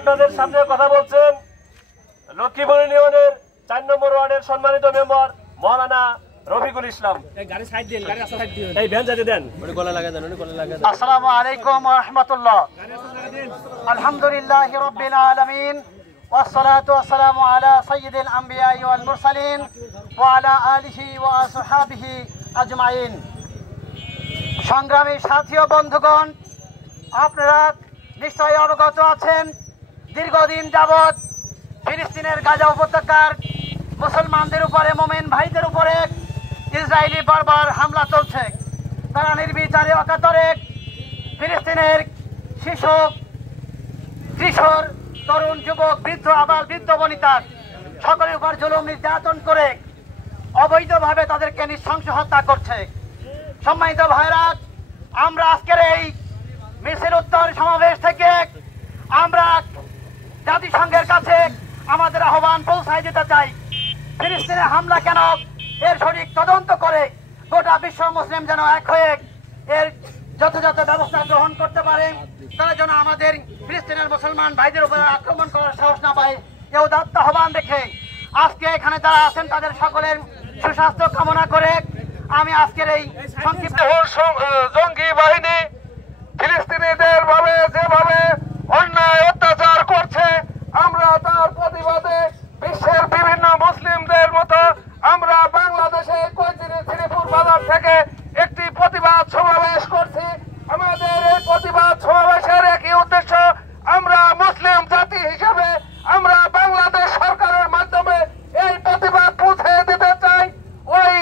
আপনাদের সামনে কথা বলছেন লক্ষ্মীপুর ইউনিয়নের ৪ নম্বর ওয়ার্ডের সম্মানিত মেম্বার মাওলানা রফিকুল ইসলাম। এই ভ্যান যেতে দেন। আসসালামু আলাইকুম ওয়া রাহমাতুল্লাহ। আলহামদুলিল্লাহি রাব্বিল আলামিন والصلاة والسلام على سيد الأنبياء والمرسلين وعلى آله وأصحابه أجمعين। সংগ্রামী সাথী ও বন্ধুগণ, আপনারা নিশ্চয়ই অবগত আছেন দীর্ঘদিন যাবৎ ফিলিস্তিনের গাজা উপত্যকার মুসলমানদের উপরে, মোমেন ভাইদের উপরে ইসরায়েলি বারবার হামলা চলছে। তারা নির্বিচারে অকাতরে ফিলিস্তিনের শিশু, কিশোর, তরুণ, যুবক, বৃদ্ধ, আবার বৃদ্ধ বনিতা সকলের উপর জুলুম নির্যাতন করে অবৈধভাবে তাদেরকে নৃশংস হত্যা করছে। সম্মানিত ভাইরা, আমরা আজকের এই মিছিল উত্তর সমাবেশ থেকে আমরা জাতিসংঘের কাছে আমাদের আহ্বান পৌঁছায় দিতে চাই। ফিলিস্তিনে হামলা কেন, এর সঠিক তদন্ত করে গোটা বিশ্ব মুসলিম যেন এক হয়ে এর যথাযথ ব্যবস্থা গ্রহণ করতে পারে। তারা যেন আমাদের ফিলিস্তিনের মুসলমান ভাইদের উপরে আক্রমণ করার সাহস না পায়, এ উদাত্ত আহ্বান রেখে আজকে এখানে যারা আছেন তাদের সকলের সুস্বাস্থ্য কামনা করে আমি আজকের এই সংক্ষিপ্ত জঙ্গি বাহিনী ফিলিস্তিনিদের ভাবে যেভাবে অন্যায় অত্যাচার করছে, আমরা তার প্রতিবাদে বিশ্বের বিভিন্ন মুসলিমদের মতো আমরা বাংলাদেশে কৈচিরি শ্রীপুর বাজার থেকে একটি প্রতিবাদ সমাবেশ করছি। আমাদের এই প্রতিবাদ সমাবেশের একই উদ্দেশ্য, আমরা মুসলিম জাতি হিসেবে আমরা বাংলাদেশ সরকারের মাধ্যমে এই প্রতিবাদ পৌঁছে দিতে চাই। ওই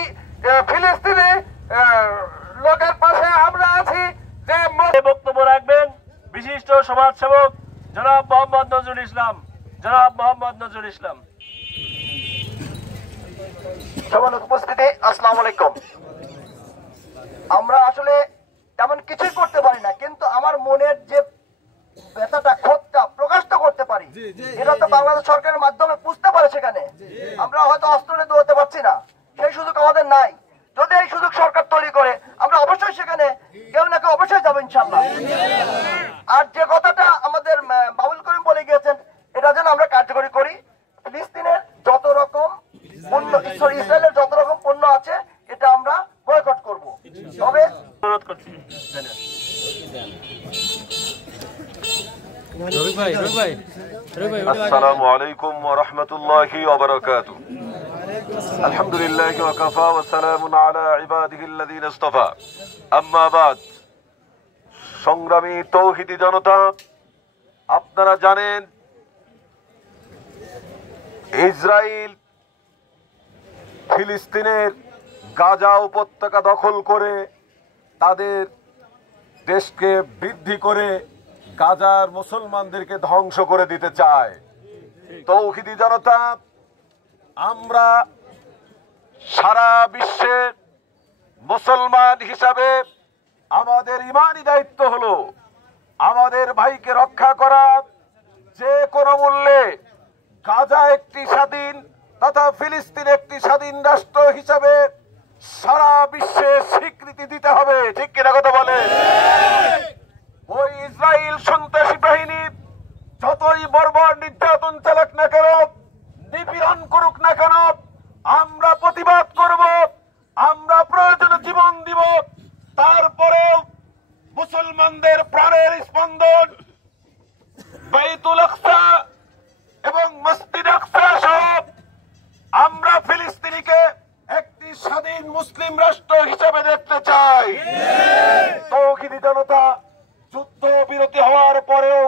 ফিলিস্তিনি লোকের পাশে আমরা আছি। যে বক্তব্য রাখবেন বিশিষ্ট সমাজসেবক জনাব মোহাম্মদ নজরুল ইসলাম। সমানত উপস্থিতি, আসসালামু আলাইকুম। আমরা আসলে তেমন কিছুই করতে পারি না, কিন্তু আমার মনের যে ব্যথাটা, ক্ষোভটা প্রকাশ তো করতে পারি। এটা তো বাংলাদেশ সরকারের মাধ্যমে বুঝতে পারে। সেখানে আমরা হয়তো অস্ত্র নিয়ে দৌড়াতে পারছি না, সেই সুযোগ আমাদের নাই। যদি এই সুযোগ সরকার তৈরি করে, আমরা অবশ্যই সেখানে কেউ না কেউ অবশ্যই যাবো ইনশাল্লাহ। আর যে কথাটা আমাদের বাবুল করিম বলে গিয়েছেন, এটা যেন আমরা কার্যকরী করি। ফিলিস্তিনের যত রকম পণ্য, ইসরায়েলের যত রকম পণ্য আছে, এটা আমরা বয়কট করব। তবে আসসালামু আলাইকুম ওয়া রাহমাতুল্লাহি ওয়া বারাকাতুহু। আলহামদুলিল্লাহি ওয়া কাফা ওয়া সালামুন আলা ইবাদিহিল্লাযীনা ইসতাফা। আম্মা বাদ। সংগ্রামী তৌহিদি জনতা, আপনারা জানেন ইসরায়েল ফিলিস্তিনের গাজা উপত্যকা দখল করে তাদের দেশকে বৃদ্ধি করে গাজার মুসলমানদেরকে ধ্বংস করে দিতে চায়। তৌহিদি জনতা, আমরা সারা বিশ্বের মুসলমান হিসাবে আমাদের ইমানি দায়িত্ব হলো আমাদের ভাইকে রক্ষা করা। যে কোনো মূল্যে গাজা একটি স্বাধীন তথা ফিলিস্তিন একটি স্বাধীন রাষ্ট্র হিসাবে সারা বিশ্বে স্বীকৃতি দিতে হবে। ঠিক কিনা কথা বলে? ওই ইসরায়েল সন্ত্রাসী বাহিনী যতই বর্বর নির্যাতন চালাক না কেন, নিপীড়ন করুক না কেন, আমরা প্রতিবাদ করব। আমরা প্রয়োজনে জীবন দিব। তারপরেও মুসলমানদের প্রাণের স্পন্দন বাইতুল আকসা এবং মসজিদ আকসা সহ আমরা ফিলিস্তিনিকে একটি স্বাধীন মুসলিম রাষ্ট্র হিসেবে দেখতে চাই। তৌহিদি জনতা, যুদ্ধ বিরতি হওয়ার পরেও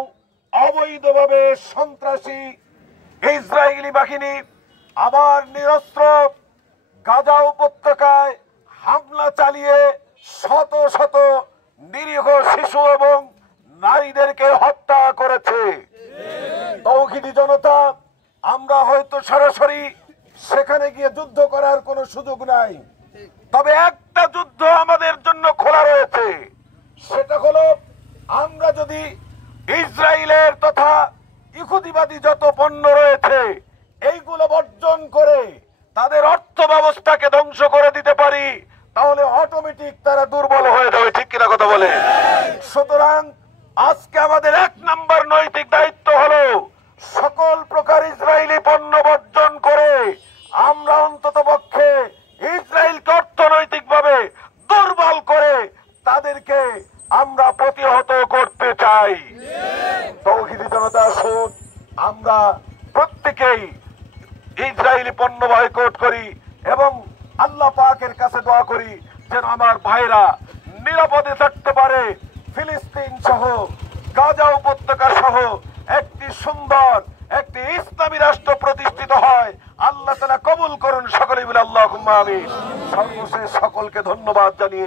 অবৈধভাবে সন্ত্রাসী ইসরায়েলি বাহিনী আবার নিরস্ত্র গাজা উপত্যকায় হামলা চালিয়ে শত শত নিরীহ শিশু এবং নারীদেরকে হত্যা করেছে। তৌহিদি জনতা, আমরা হয়তো সরাসরি সেখানে গিয়ে যুদ্ধ করার কোনো সুযোগ নাই, তবে একটা যুদ্ধ আমাদের জন্য খোলা রয়েছে। সেটা হলো, আমরা যদি ইসরায়েলের তথা ইহুদিবাদী যত পণ্য রয়েছে এইগুলো বর্জন করে তাদের অর্থ ব্যবস্থাকে ধ্বংস করে দিতে পারি, তাহলে অটোমেটিক তারা দুর্বল হয়ে যাবে। ঠিক কিনা কথা বলে? সুতরাং আজকে আমাদের 1 নম্বর নৈতিক দায়িত্ব হলো সকল প্রকার ইসরায়েলি পণ্য বর্জন করে আমরা অন্ততপক্ষে ইসরায়েলকে অর্থনৈতিকভাবে দুর্বল করে তাদেরকে আমরা প্রতিহত করতে চাই। তৌহিদি জনতা, আসুন আমরা প্রত্যেকেই ইসরায়েলি পণ্য বয়কট করি এবং আল্লাহ পাকের কাছে দোয়া করি যেন আমার ভাইরা নিরাপদে থাকতে পারে। ফিলিস্তিন সহ গাজা উপত্যকা সহ একটি সুন্দর একটি ইসলামী রাষ্ট্র প্রতিষ্ঠিত হয়। আল্লাহ তাআলা কবুল করুন, সকলেই বলে আল্লাহুম্মা আমিন। সর্বশেষ সকলকে ধন্যবাদ জানিয়ে